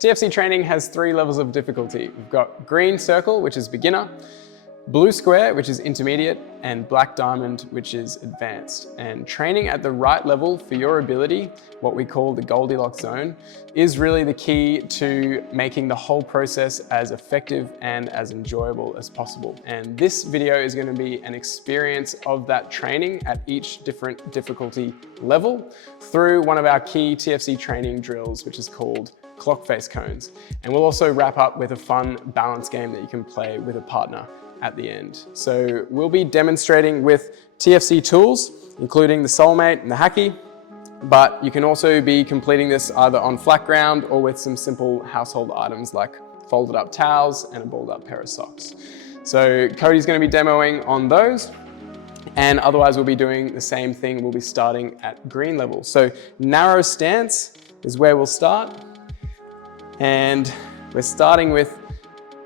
TFC training has 3 levels of difficulty. We've got green circle, which is beginner, blue square, which is intermediate, and black diamond, which is advanced. And training at the right level for your ability, what we call the Goldilocks zone, is really the key to making the whole process as effective and as enjoyable as possible. And this video is going to be an experience of that training at each different difficulty level through one of our key TFC training drills, which is called clock face cones. And we'll also wrap up with a fun balance game that you can play with a partner at the end. So we'll be demonstrating with TFC tools, including the Soulmate and the Hacky, but you can also be completing this either on flat ground or with some simple household items like folded up towels and a balled up pair of socks. So Cody's going to be demoing on those, and otherwise we'll be doing the same thing. We'll be starting at green level. So narrow stance is where we'll start, and we're starting with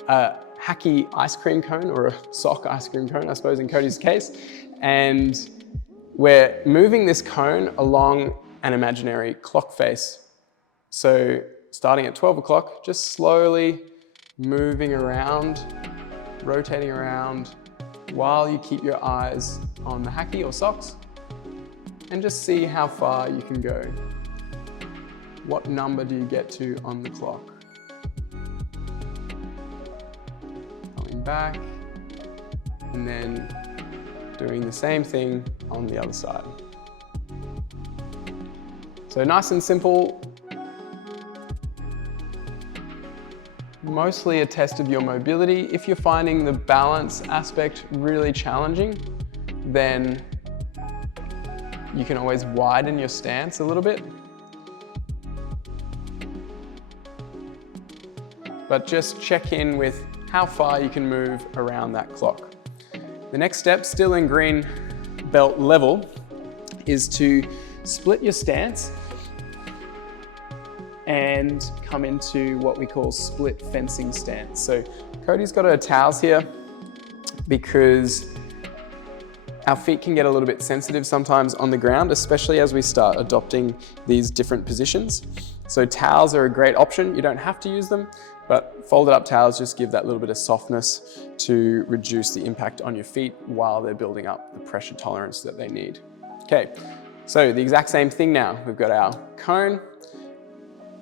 a hacky ice cream cone, or a sock ice cream cone, I suppose in Cody's case. And we're moving this cone along an imaginary clock face. So starting at 12 o'clock, just slowly moving around, rotating around while you keep your eyes on the hacky or socks, and just see how far you can go. What number do you get to on the clock? Back, and then doing the same thing on the other side. So nice and simple, mostly a test of your mobility. If you're finding the balance aspect really challenging, then you can always widen your stance a little bit. But just check in with how far you can move around that clock. The next step, still in green belt level, is to split your stance and come into what we call split fencing stance. So Cody's got her towels here because our feet can get a little bit sensitive sometimes on the ground, especially as we start adopting these different positions. So towels are a great option. You don't have to use them, but folded up towels just give that little bit of softness to reduce the impact on your feet while they're building up the pressure tolerance that they need. Okay, so the exact same thing now. We've got our cone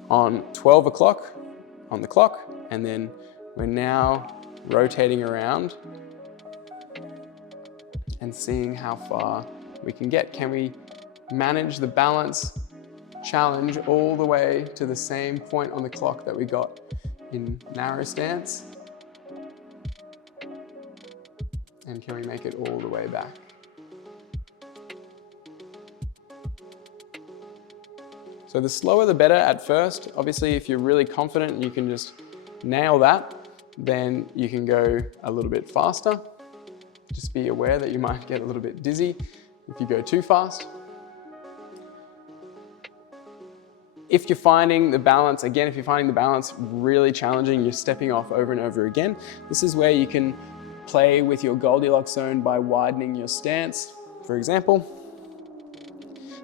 on 12 o'clock on the clock, and then we're now rotating around and seeing how far we can get. Can we manage the balance challenge all the way to the same point on the clock that we got in narrow stance? And can we make it all the way back? So the slower the better at first. Obviously, if you're really confident and you can just nail that, then you can go a little bit faster. Just be aware that you might get a little bit dizzy if you go too fast. If you're finding the balance, again, if you're finding the balance really challenging, you're stepping off over and over again, this is where you can play with your Goldilocks zone by widening your stance. For example,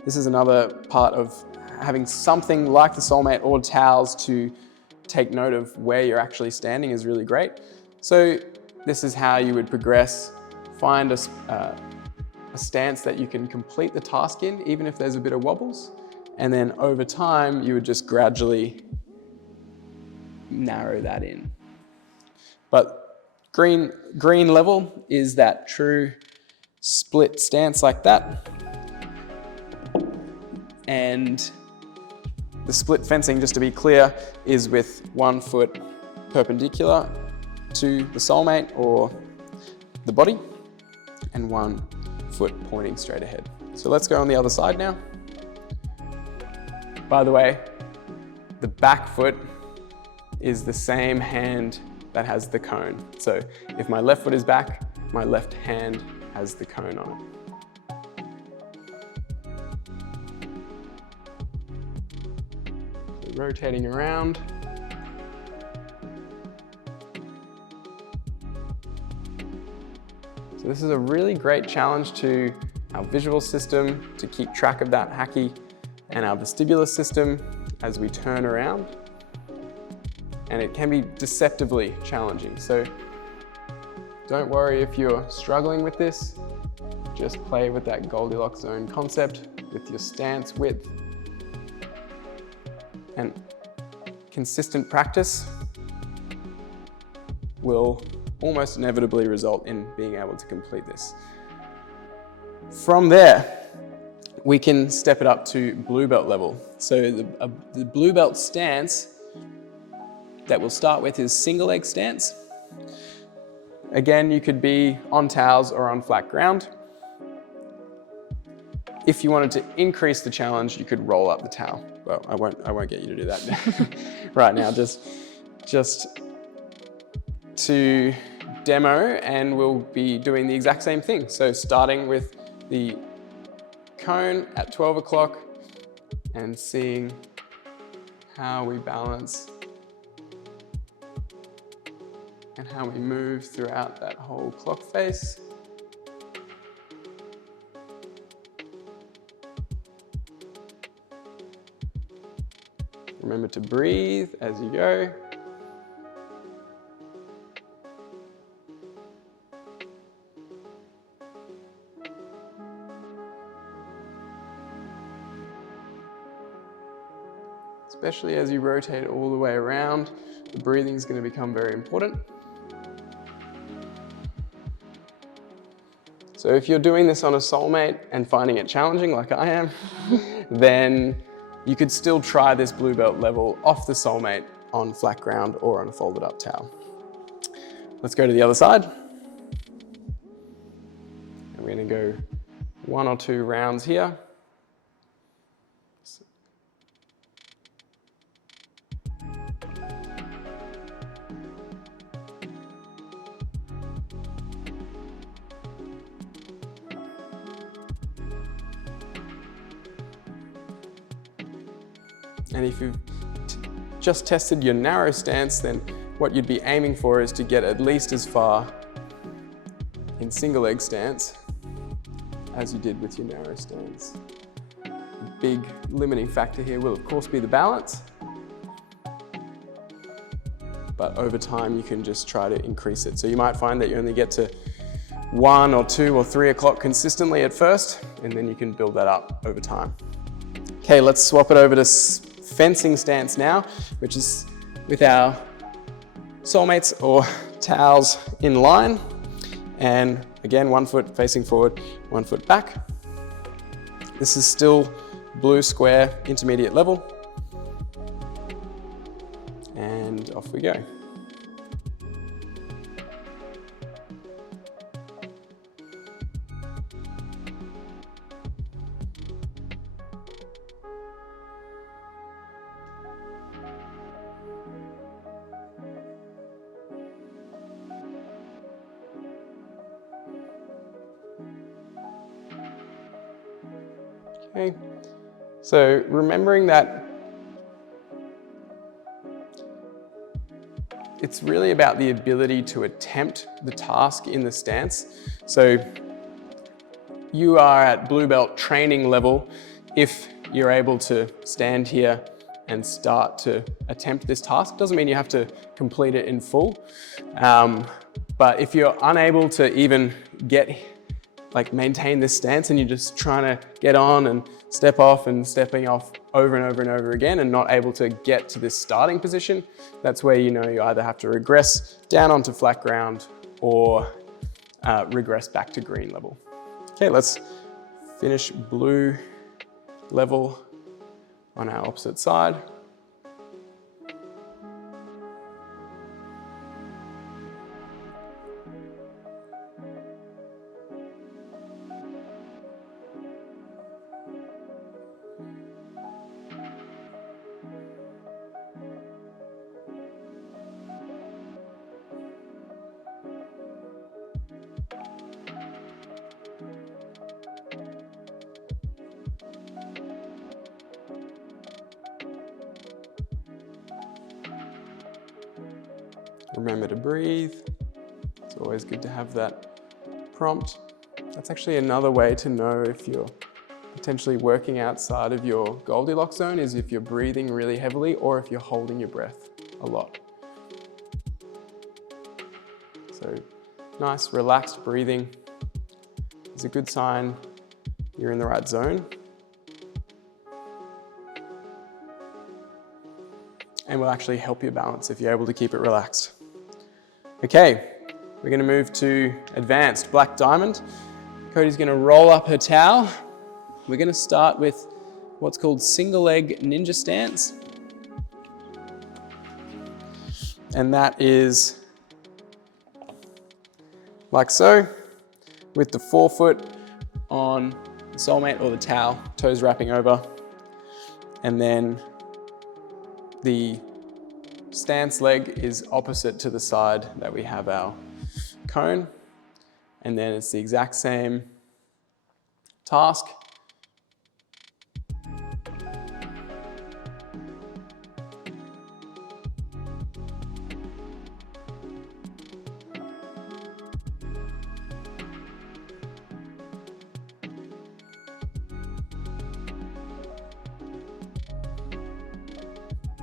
this is another part of having something like the Soulmate or towels to take note of where you're actually standing is really great. So this is how you would progress. Find a stance that you can complete the task in, even if there's a bit of wobbles. And then over time, you would just gradually narrow that in. But green level is that true split stance like that. And the split fencing, just to be clear, is with 1 foot perpendicular to the Soulmate or the body and 1 foot pointing straight ahead. So let's go on the other side now. By the way, the back foot is the same hand that has the cone. So if my left foot is back, my left hand has the cone on it. So rotating around. So this is a really great challenge to our visual system to keep track of that hacky and our vestibular system as we turn around. and it can be deceptively challenging. So don't worry if you're struggling with this. Just play with that Goldilocks zone concept with your stance width, and consistent practice will almost inevitably result in being able to complete this. From there, we can step it up to blue belt level. So the blue belt stance that we'll start with is single leg stance. Again, you could be on towels or on flat ground. If you wanted to increase the challenge, you could roll up the towel. Well, I won't get you to do that right now, just to demo, and we'll be doing the exact same thing. So starting with the cone at 12 o'clock and seeing how we balance and how we move throughout that whole clock face. Remember to breathe as you go. Especially as you rotate all the way around, the breathing is going to become very important. So if you're doing this on a soulmate and finding it challenging like I am, then you could still try this blue belt level off the soulmate on flat ground or on a folded up towel. Let's go to the other side. And we're going to go 1 or 2 rounds here. And if you've just tested your narrow stance, then what you'd be aiming for is to get at least as far in single leg stance as you did with your narrow stance. The big limiting factor here will of course be the balance, but over time you can just try to increase it. So you might find that you only get to 1 or 2 or 3 o'clock consistently at first, and then you can build that up over time. Okay, let's swap it over to fencing stance now, which is with our soulmates or towels in line. And again, 1 foot facing forward, 1 foot back. This is still blue square intermediate level. And off we go. Okay, so remembering that it's really about the ability to attempt the task in the stance. So you are at blue belt training level if you're able to stand here and start to attempt this task. Doesn't mean you have to complete it in full, but if you're unable to even maintain this stance and you're just trying to get on and step off and stepping off over and over and over again and not able to get to this starting position, that's where you know you either have to regress down onto flat ground or regress back to green level. Okay, let's finish blue level on our opposite side. Remember to breathe. It's always good to have that prompt. That's actually another way to know if you're potentially working outside of your Goldilocks zone, is if you're breathing really heavily or if you're holding your breath a lot. So nice, relaxed breathing is a good sign you're in the right zone. And will actually help your balance if you're able to keep it relaxed. Okay, we're gonna move to advanced black diamond. Cody's gonna roll up her towel. We're gonna start with what's called single leg ninja stance. And that is like so, with the forefoot on the soulmate or the towel, toes wrapping over. And then the stance leg is opposite to the side that we have our cone. And then it's the exact same task.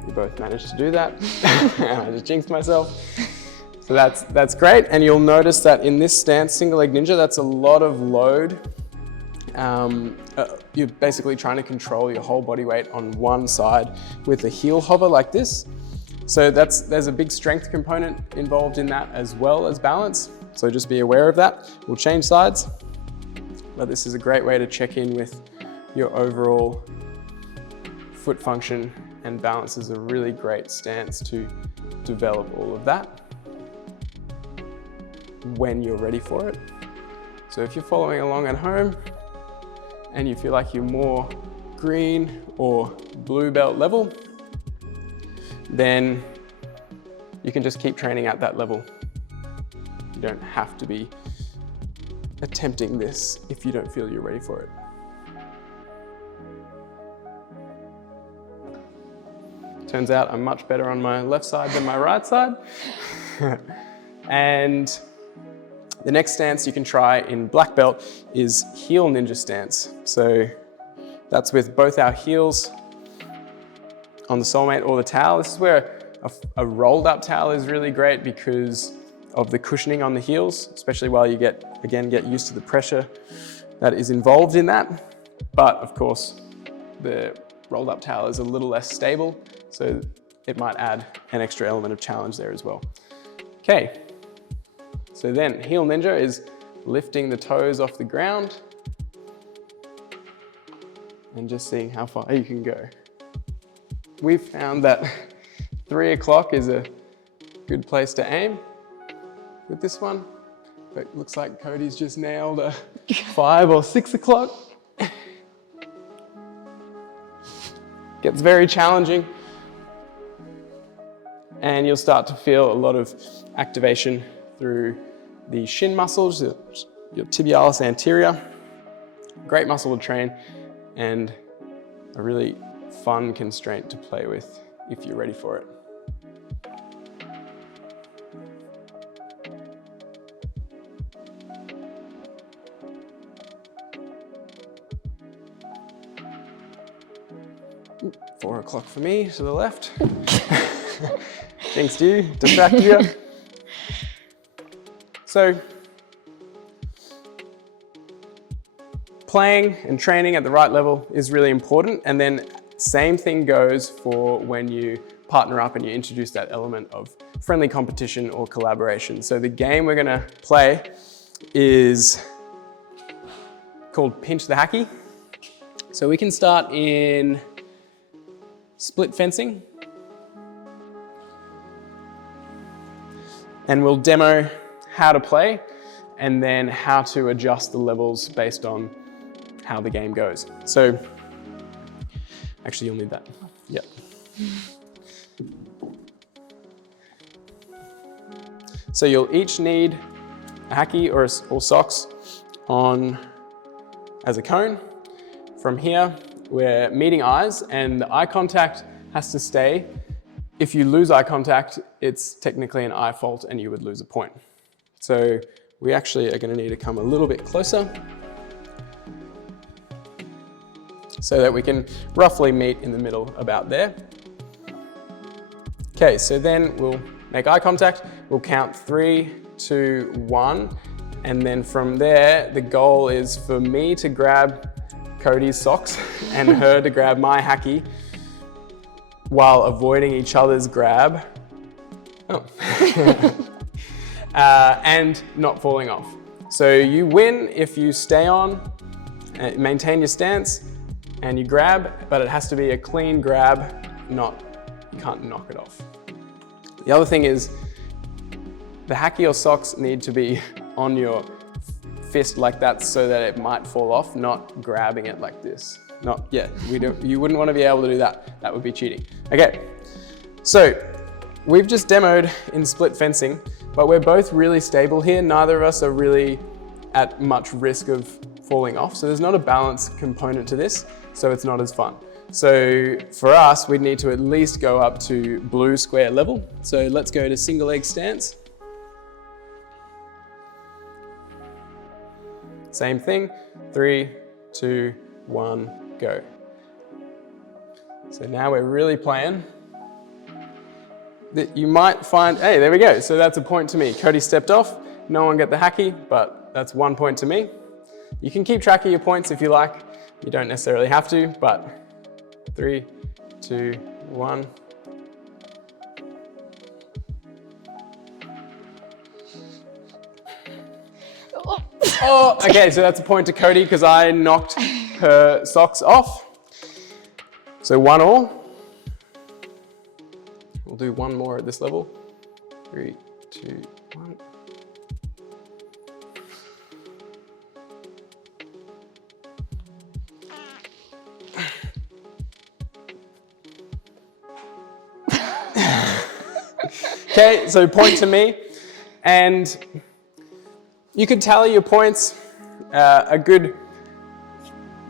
We both managed to do that. I just jinxed myself. So that's great. And you'll notice that in this stance, single leg ninja, that's a lot of load. You're basically trying to control your whole body weight on one side with a heel hover like this. So there's a big strength component involved in that as well as balance. So just be aware of that. We'll change sides, but this is a great way to check in with your overall foot function, and balance is a really great stance to develop all of that when you're ready for it. So if you're following along at home and you feel like you're more green or blue belt level, then you can just keep training at that level. You don't have to be attempting this if you don't feel you're ready for it. Turns out I'm much better on my left side than my right side. And the next stance you can try in black belt is heel ninja stance. So that's with both our heels on the soulmate or the towel. This is where a rolled up towel is really great because of the cushioning on the heels, especially while you get used to the pressure that is involved in that. But of course, the rolled up towel is a little less stable, so it might add an extra element of challenge there as well. Okay, so then heel ninja is lifting the toes off the ground and just seeing how far you can go. We've found that 3 o'clock is a good place to aim with this one, but it looks like Cody's just nailed a 5 or 6 o'clock. Gets very challenging, and you'll start to feel a lot of activation through the shin muscles, your tibialis anterior. Great muscle to train and a really fun constraint to play with if you're ready for it. Ooh, 4 o'clock for me to the left. Jinxed you, distracted you. So, playing and training at the right level is really important, and then same thing goes for when you partner up and you introduce that element of friendly competition or collaboration. So the game we're gonna play is called Pinch the Hacky. So we can start in split fencing, and we'll demo how to play and then how to adjust the levels based on how the game goes. So, actually you'll need that. Yep. So you'll each need a hacky or socks on as a cone. From here, we're meeting eyes, and the eye contact has to stay. If you lose eye contact, it's technically an eye fault and you would lose a point. So we actually are going to need to come a little bit closer so that we can roughly meet in the middle about there. Okay, so then we'll make eye contact. We'll count 3 2, 1. And then from there, the goal is for me to grab Cody's socks and her to grab my hacky while avoiding each other's grab. Oh. And not falling off. So you win if you stay on, maintain your stance, and you grab, but it has to be a clean grab, you can't knock it off. The other thing is, the hacky or socks need to be on your fist like that so that it might fall off, not grabbing it like this. You wouldn't want to be able to do that. That would be cheating. Okay, so we've just demoed in split fencing, but we're both really stable here. Neither of us are really at much risk of falling off. So there's not a balance component to this, so it's not as fun. So for us, we'd need to at least go up to blue square level. So let's go to single leg stance. Same thing, 3, 2, 1, go. So now we're really playing. You might find, hey, there we go. So that's a point to me. Cody stepped off, no one got the hacky, but that's 1 point to me. You can keep track of your points if you like. You don't necessarily have to, but 3, 2, 1. Oh, okay, so that's a point to Cody because I knocked her socks off. So 1-1. We'll do one more at this level. 3, 2, 1. Okay, so point to me, and you could tally your points. A good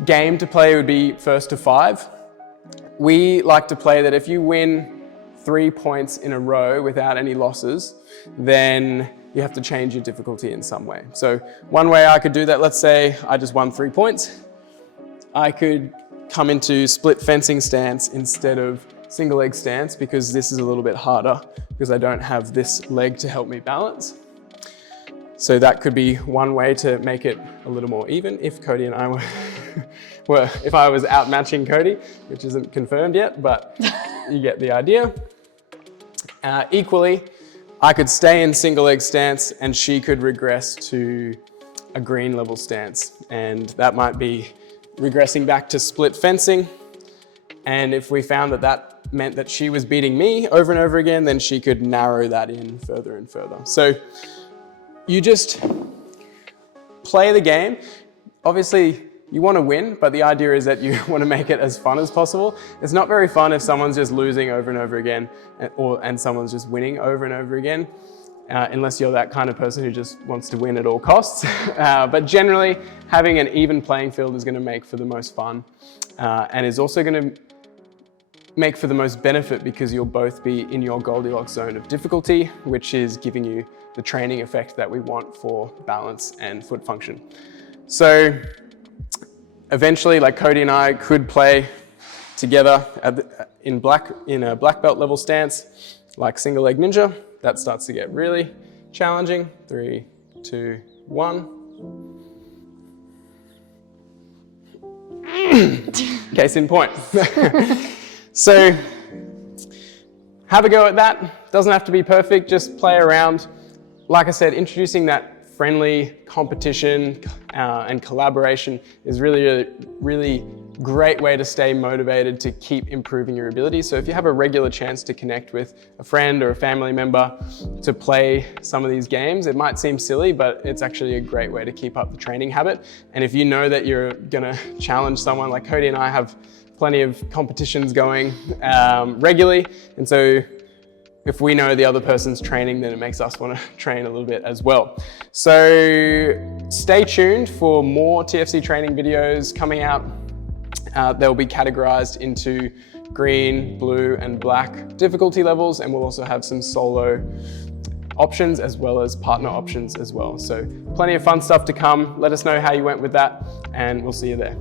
game to play would be first to 5. We like to play that if you win 3 points in a row without any losses, then you have to change your difficulty in some way. So one way I could do that, let's say I just won 3 points. I could come into split fencing stance instead of single leg stance because this is a little bit harder because I don't have this leg to help me balance. So that could be one way to make it a little more even if Cody and I were if I was outmatching Cody, which isn't confirmed yet, but you get the idea. Equally, I could stay in single leg stance and she could regress to a green level stance. And that might be regressing back to split fencing. And if we found that that meant that she was beating me over and over again, then she could narrow that in further and further. So you just play the game. Obviously, you want to win, but the idea is that you want to make it as fun as possible. It's not very fun if someone's just losing over and over again, and someone's just winning over and over again, unless you're that kind of person who just wants to win at all costs. But generally, having an even playing field is going to make for the most fun, and is also going to make for the most benefit because you'll both be in your Goldilocks zone of difficulty, which is giving you the training effect that we want for balance and foot function. So eventually, like Cody and I could play together in a black belt level stance, like single leg ninja. That starts to get really challenging. 3, 2, 1. Case in point. So have a go at that. Doesn't have to be perfect, just play around. Like I said, introducing that friendly competition and collaboration is really a really great way to stay motivated to keep improving your ability. So if you have a regular chance to connect with a friend or a family member to play some of these games, it might seem silly, but it's actually a great way to keep up the training habit. And if you know that you're gonna challenge someone, like Cody and I have plenty of competitions going regularly, and so if we know the other person's training, then it makes us want to train a little bit as well. So stay tuned for more TFC training videos coming out. They'll be categorized into green, blue, and black difficulty levels, and we'll also have some solo options as well as partner options as well. So plenty of fun stuff to come. Let us know how you went with that, and we'll see you there.